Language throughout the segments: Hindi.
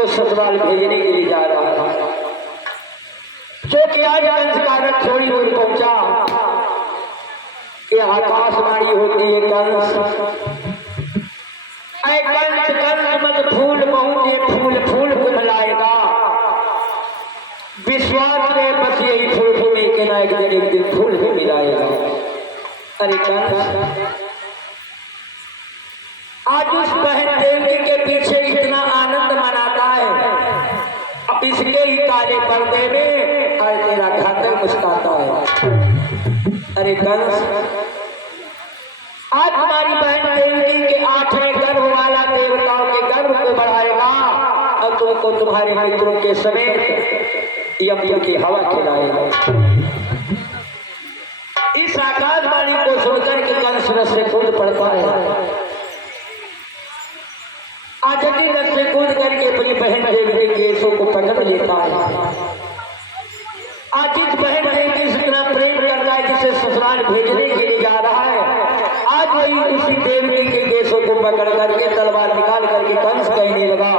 को ससुराल भेजने के लिए जा रहा है। क्योंकि आज कंस का रथ थोड़ी दूर पहुंचा कि आकाशवाणी होती है, कंस कंस मत फूल पहुंचे, फूल फूल को मिलाएगा। विश्वास में बस यही फूल में के ना एक दिन फूल भी मिलाएगा। अरे कंस, आज उस बहन देवी के पीछे इतना आनंद मनाता है, अब इसके ही काले पर्दे में आज तेरा घातक मुस्कुराता है। अरे कंस, आज तुम्हारी बहन देवी के 8वें गर्भ वाला देवताओं के गर्भ को बढ़ाएगा और तुमको तुम्हारे मित्रों के समेत यम की हवा खिलाएगा। इस आकाशवाणी को सुनकर के कंस रस से कूद पड़ता है। आज रस से कूद करके अपनी बहन देवी के केसों को पकड़ लेता है। आज इस बहन देवी से इतना प्रेम करता है जिसे ससुराल भेजने के लिए जा रहा है। आज वही उसी देवी के केसों को पकड़ करके तलवार निकाल करके कंस कहने लगा,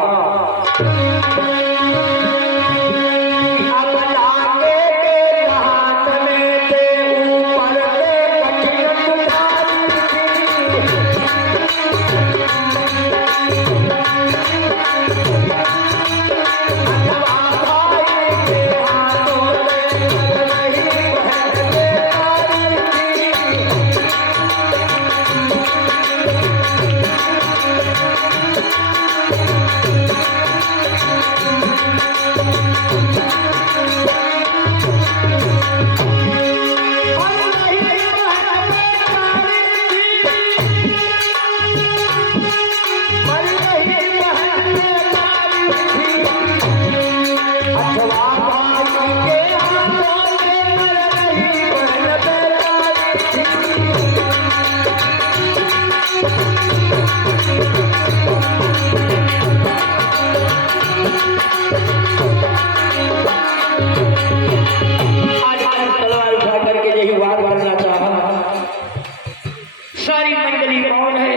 सारी मंडली मौन है,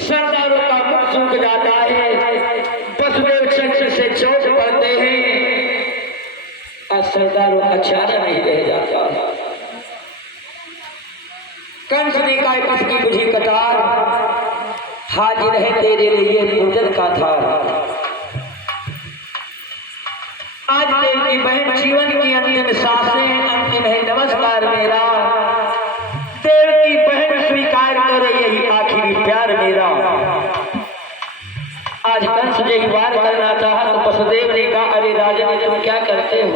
सरदारों का मुख सूख जाता है, वसुदेव चक्र से चौक पड़ते हैं और सरदारों का चारा नहीं रह जाता। कंस ने कहा, किसकी बुझी कतार, हाजिर है तेरे लिए भोजन का थाल। आज तेरी बहन जीवन की अंतिम सांसें, अंतिम है नमस्कार मेरा। देव की बहन स्वीकार करे यही आखिरी प्यार मेरा। आज कंस यही वार करना चाहा तो वसुदेव ने कहा, अरे राजन तुम क्या करते हो,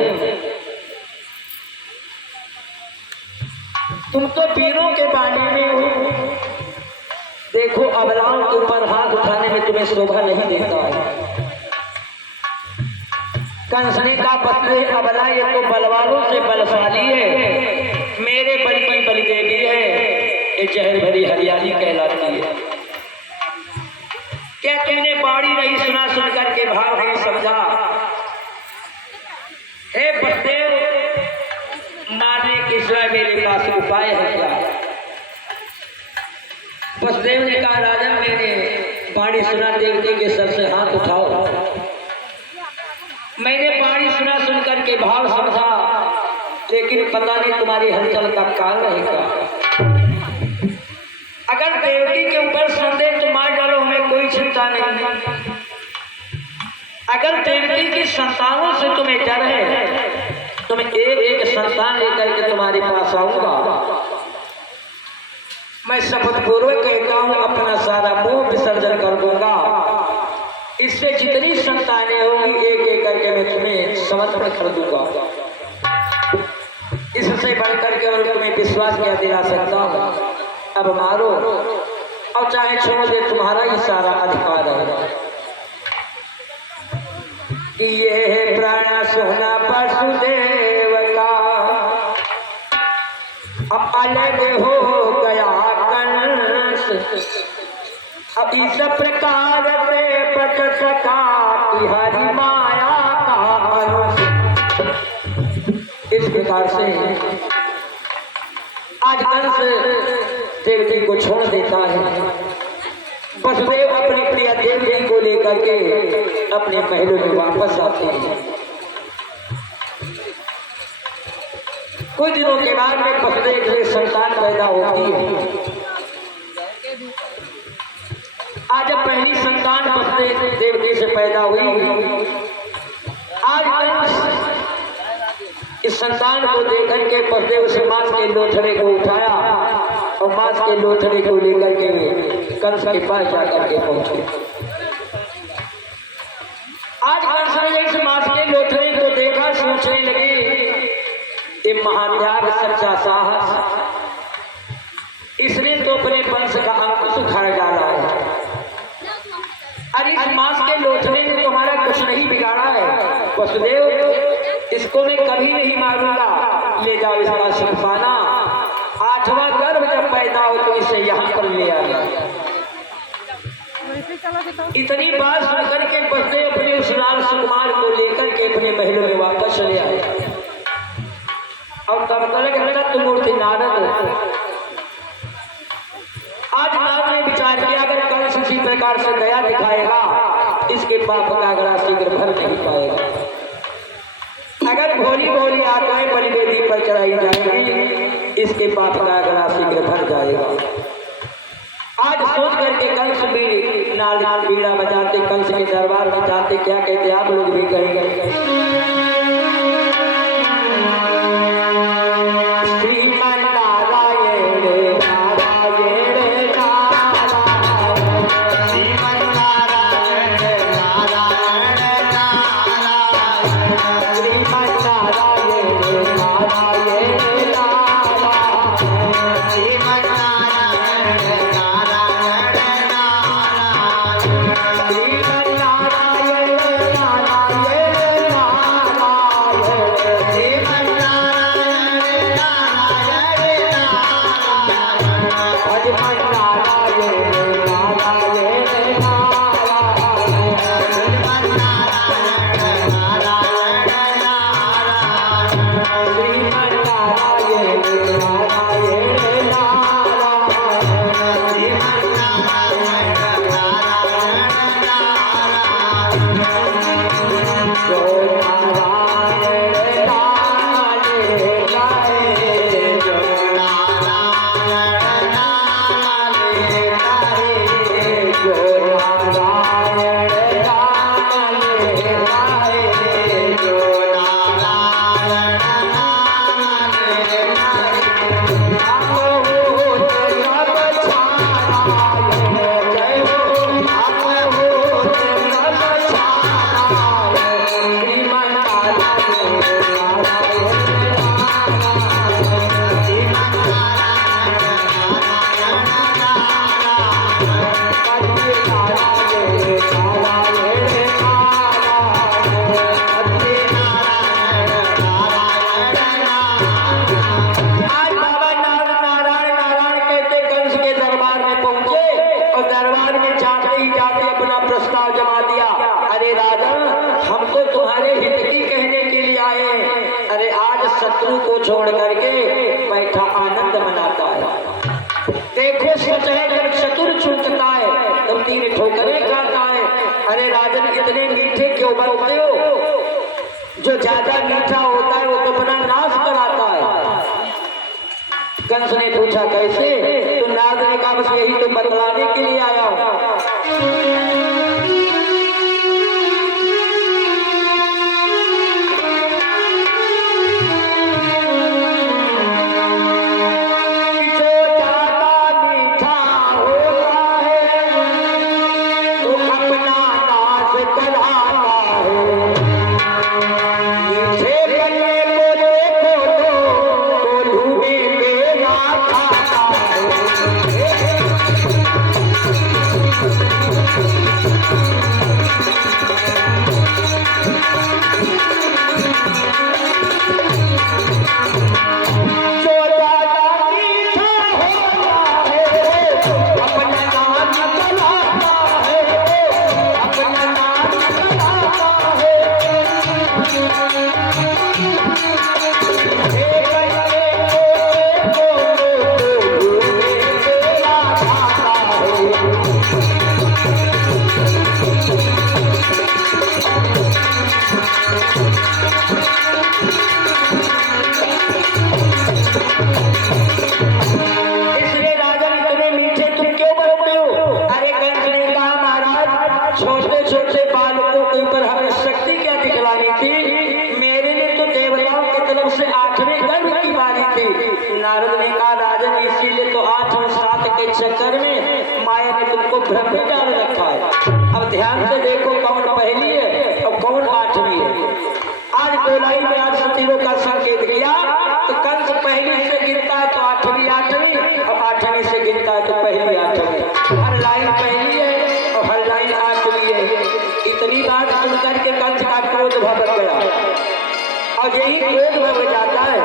तुम तो वीरों के बारे में हो। देखो अबलाओं के ऊपर हाथ उठाने में तुम्हें शोभा नहीं देता है। कंस ने कहा, पत्नी अबला ये तो बलवानों से बलशाली है, मेरे बल की बल देवी है, ये जहर भरी हरियाली कहलाती है। क्या तूने बाड़ी नहीं सुना, सुन करके भाव नहीं समझा। हे बलदेव, मारने के सिवाय मेरे पास उपाय है क्या? वसुदेव ने कहा, राजन मैंने बाड़ी सुना, देवती के सर से हाथ उठाओ। मैंने बाड़ी सुना, सुन करके भाव समझा, लेकिन पता नहीं तुम्हारी हलचल का कारण है क्या। अगर देवकी के ऊपर संदेह तो मार डालो, हमें कोई चिंता नहीं। अगर देवकी की संतानों से तुम्हें डर है, तो मैं एक एक संतान लेकर के तुम्हारे पास आऊंगा। मैं शपथ पूर्वक कहता हूं, अपना सारा मोह विसर्जन कर दूंगा। इससे जितनी संतानें होंगी एक एक करके मैं तुम्हें समर्पण कर दूंगा। इससे बढ़कर के और तुम्हें विश्वास क्या दिला सकता हूं। अब मारो और चाहे छोड़ दे, तुम्हारा ही सारा अधिकार है। कि ये है प्राण सोना वसुदेव का, अब अलग हो गया कंस, अब इस प्रकार से बच सका कि हरि माया का। इस प्रकार से आज कंस देवती को छोड़ देता है। वसुदेव अपनी प्रिय देवकी को लेकर के अपने महलों में वापस आते हैं। कुछ दिनों के बाद में वसुदेव से संतान पैदा होती है। आज जब पहली संतान वसुदेव देवकी से पैदा हुई, आज इस संतान को देखकर के वसुदेव उस मांस के लोथड़े को उठाया और मांस के लोथड़े को लेकर के कंस के पास जाकर के पहुंचे। आज कंस ने इस मांस के लोथड़े को देखा, सोचने लगे ये महात्याग सच्चा साहस, इसने तो अपने वंश का अंकुश उखाड़ डाला है। अरे इस मांस के लोथड़े ने तुम्हारा कुछ नहीं बिगाड़ा है वसुदेव, इसको मैं कभी नहीं मारूंगा, ले जाओ इसका सुख पाना। 8वां गर्भ जब पैदा हो तो इसे यहाँ पर ले आया। इतनी बात सुनकर के वसुदेव अपने उस लाल सुकुमार को लेकर के अपने महलों में वापस ले आए। और तब तक तत्मूर्ति नारद, आज नारद ने विचार किया अगर कंस इसी प्रकार से दया दिखाएगा इसके पाप का आगरा शीघ्र भर नहीं पाएगा। अगर भोली भोली आत्माएं बलिवेदी पर चढ़ाई जाएंगी इसके पाप का आगरा शीघ्र भर जाएगा। आज सोच करके कंस भी नाल बीड़ा बजाते, कंस के दरबार में जाते, क्या कहते आप लोग भी कहेंगे। शत्रु को छोड़ करके बैठा आनंद मनाता है। देखो सोच है जब चतुर चूकता है तब 3 ठोकरें खाता है। अरे राजन इतने मीठे क्यों बनते हो? जो ज्यादा मीठा होता है वो तो अपना नाश कराता है। कंस ने पूछा कैसे? तो नारद ने कहा बस यही तो बतलाने के लिए आया हूं। लड़ाई में आज तीनों का संकेत किया तो कंस पहली से गिनता है तो आठवीं आठवीं और आठवीं से गिनता है तो पहली आठवीं। हर लाइन पहली है और हर लाइन आठवीं है। इतनी बात सुनकर के कंस का क्रोध भर गया और यही क्रोध भर जाता है।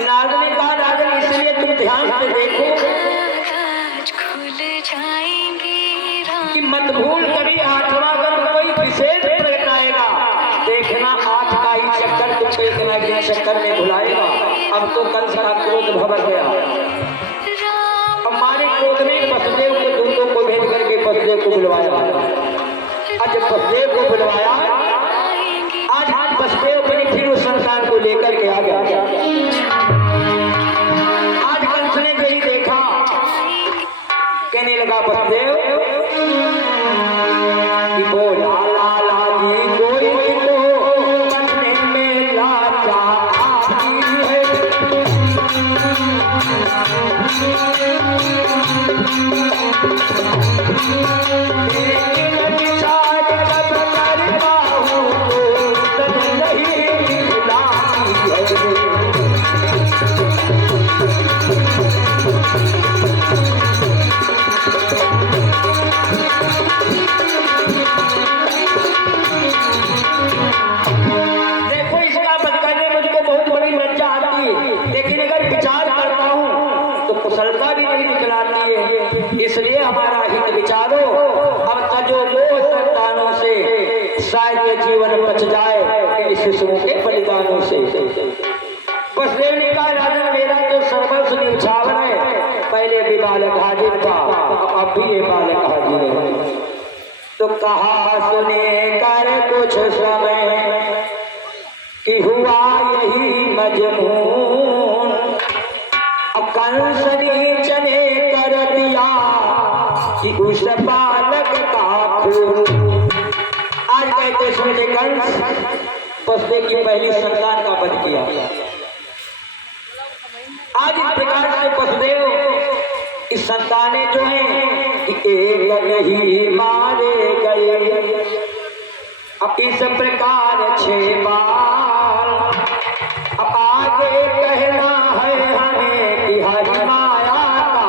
नारद ने कहा राजन इसलिए तुम ध्यान से देखो कि मत भूल कभी आठवां गर्भ कोई विशेष प्रकट आएगा। देखना आठ का ही चक्कर तुम देखना कि चक्कर में भुलाएगा। अब तो कंस का क्रोध भर गया। हमारे क्रोध में वसुदेव के दूतों को भेज करके वसुदेव को बुलवाया। आज वसुदेव को बुलवाया, आज वसुदेव अपनी फिर उस संतान को लेकर के आ गया। आज कंस ने यही देखा, कहने लगा वसुदेव कि बोला लाला जी कोई तो करने में लाचा आती है। लेकिन विचार जब करता हूँ तो तब नहीं भुलाती है। कुशलता भी नहीं दिखलाती है, इसलिए हमारा हित विचारो। अब तजो दो संतानों से शायद ये जीवन बच जाए इन शिशुओं के बलिदानों से। वसुदेव ने कहा राजन मेरा तो सर्वस्व निछावर है। पहले भी बालक हाजिर था, अब भी ये बालक हाजिर है। तो कहा सुने कर कुछ समय कि हुआ यही मजबूर, कंस नीच ने कर दिया कि उस बालक का खून। आज कहते सुनते कंस वसुदेव की पहली संतान का वध किया। आज इस प्रकार से वसुदेव इस संतानें जो हैं कि एक नहीं मारे गए। अब इस प्रकार 6 बार अब आगे कहना है हमें कि हरि माया का।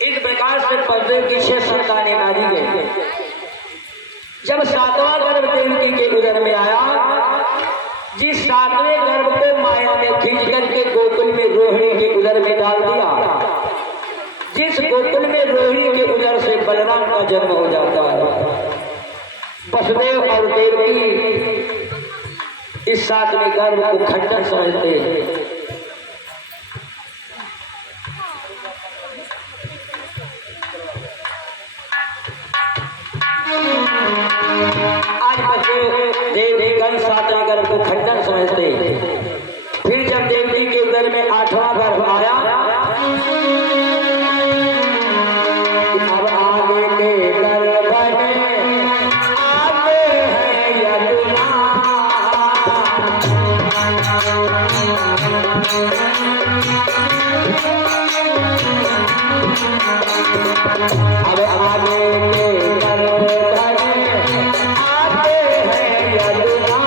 इस प्रकार से वसुदेव की 6 संतानें मारी गई। जब 7वां गर्भ देवकी के उदर में आया, जिस 7वें गर्भ को माया ने खींच करके गोकुल में रोहिणी के उदर में डाल दिया, जिस गोकुल में रोहिणी के उदर से बलराम का जन्म हो जाता है। वसुदेव और देवकी इस 7वें गर्भ को खंडन समझते हैं। आज वसुदेव देवकी 7वें गर्भ को खंडन समझते हैं। फिर जब देवकी के उदर में 8वां गर्भ आया, अब आगे के गर्भ में आगे है यदुना। अब आगे के गर्भ में आगे है यदुना।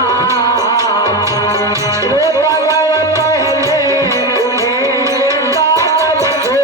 पहले उन्हें ताकत दो।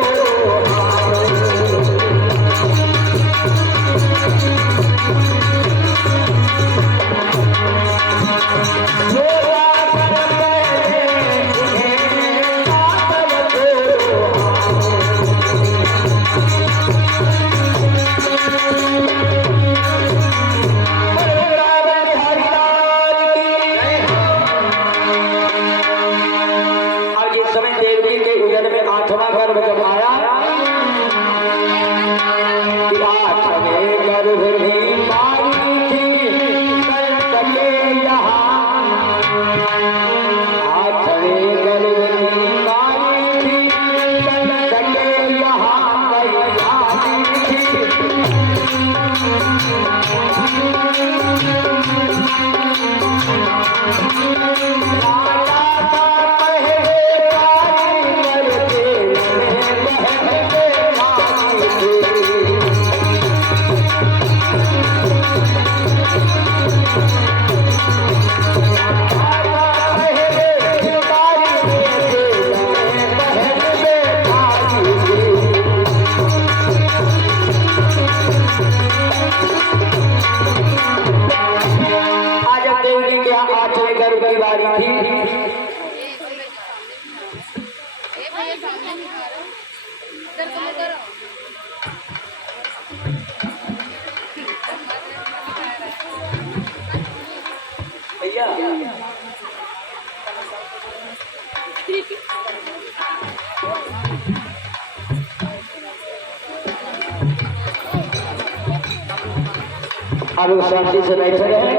आप लोग शांति से बैठे रहे,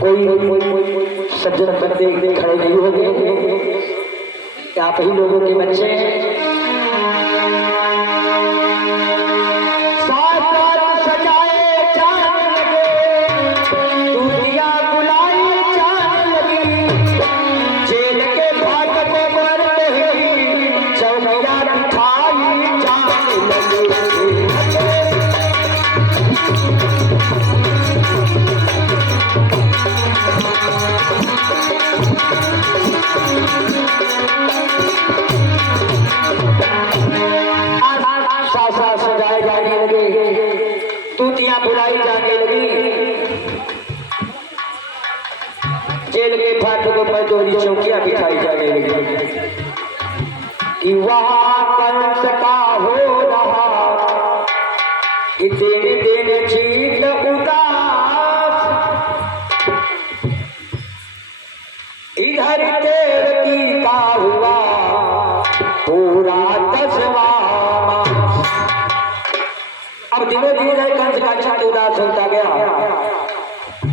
कोई सज्जन बंदे खड़े नहीं होंगे, आप ही लोगों के बच्चे हैं। बुलाई जाने लगी, जेल के फाटकों पर जोड़ी चौकियां बिठाई जाने लगी कि वहां कंस का हो रहा कि दिन दिन जीत उदास, इधर देवकी का हुआ पूरा 10वां। अब दिनों दिन कंस का चित्त उदास होता गया,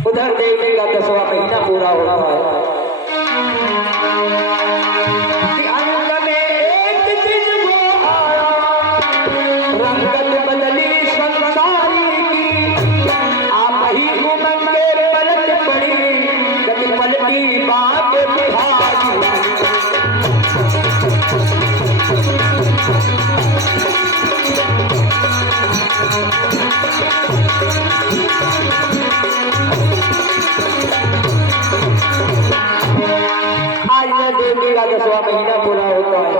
उधर देवी का 10वां महीना पूरा होता है। अंत में एक दिन वो आया, रंगत बदली संसारी की, आप ही उमंग के पलट पड़ी, कभी पलटी बात बिहारी। देवी का 10वां महीना पूरा होता है।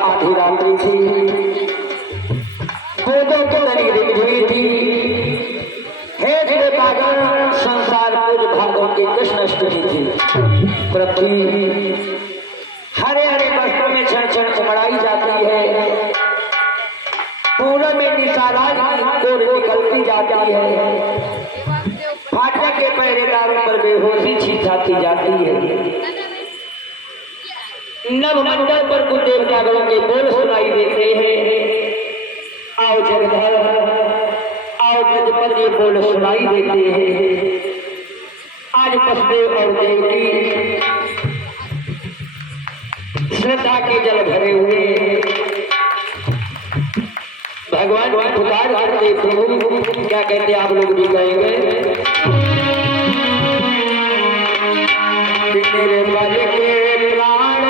आधी रात्रि थी, गोदों के तनिक दिन हुई थी। हे पागल संसार भागों के कृष्णाष्टमी थी। पृथ्वी हरे हरे वस्त्रों में क्षण क्षण उमड़ाई जाती है, पूर्व में निशाराज की कोर निकलती जाती है, फाटक के पहरेदारों पर बेहोशी छिछाती जाती है। नव मंडल पर कुछ देवतागणों के बोल सुनाई देते हैं, आओ जगधर आओ ब्रज पर ये बोल सुनाई देते हैं। आज वसुदेव और देवकी श्रद्धा के जल भरे हुए भगवान की पुकार करते प्रभु, क्या कहते आप लोग भी कहेंगे, मेरे मन के प्राण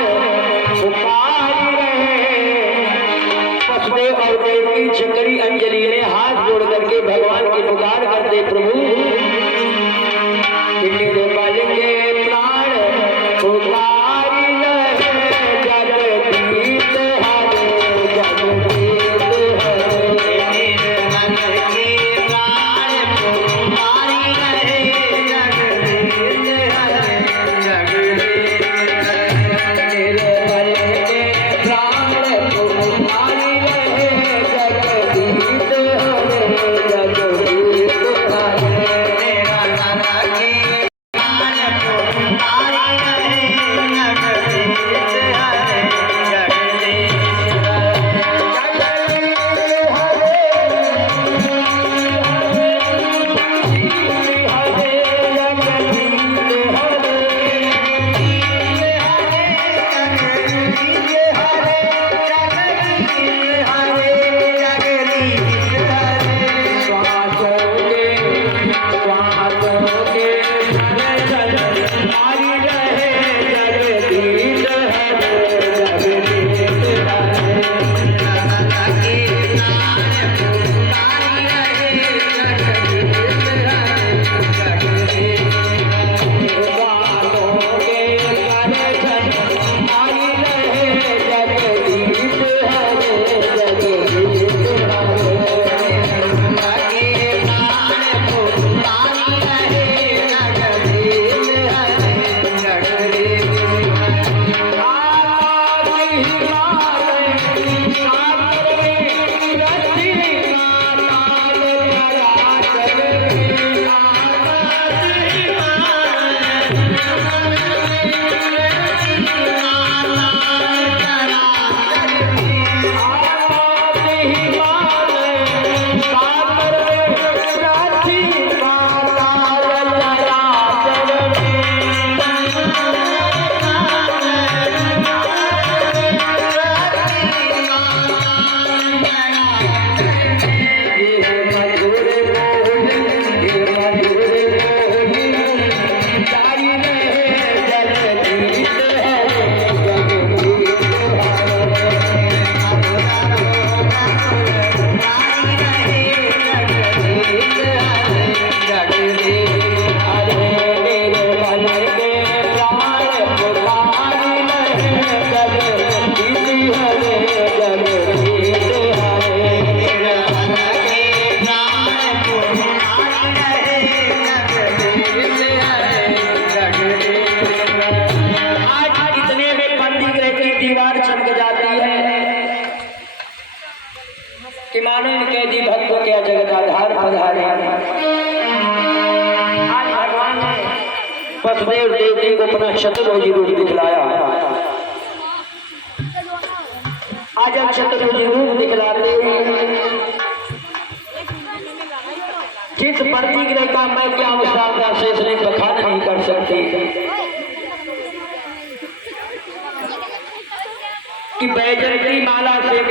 पुकार रहे। वसुदेव और देवकी चकरी अंजलि ने हाथ जोड़ करके भगवान की पुकार करते प्रभु, मेरे मन के प्राण पुकार वसुदेव देवकी को अपना चतुर्भुजी रूप दिखलाया। आज हम चतुर्भुजी रूप दिखलाते हैं। जिस प्रतिग्रह का मैं क्या अनुसार शेष ने बखान नहीं कर सकती कि बैजंती माला से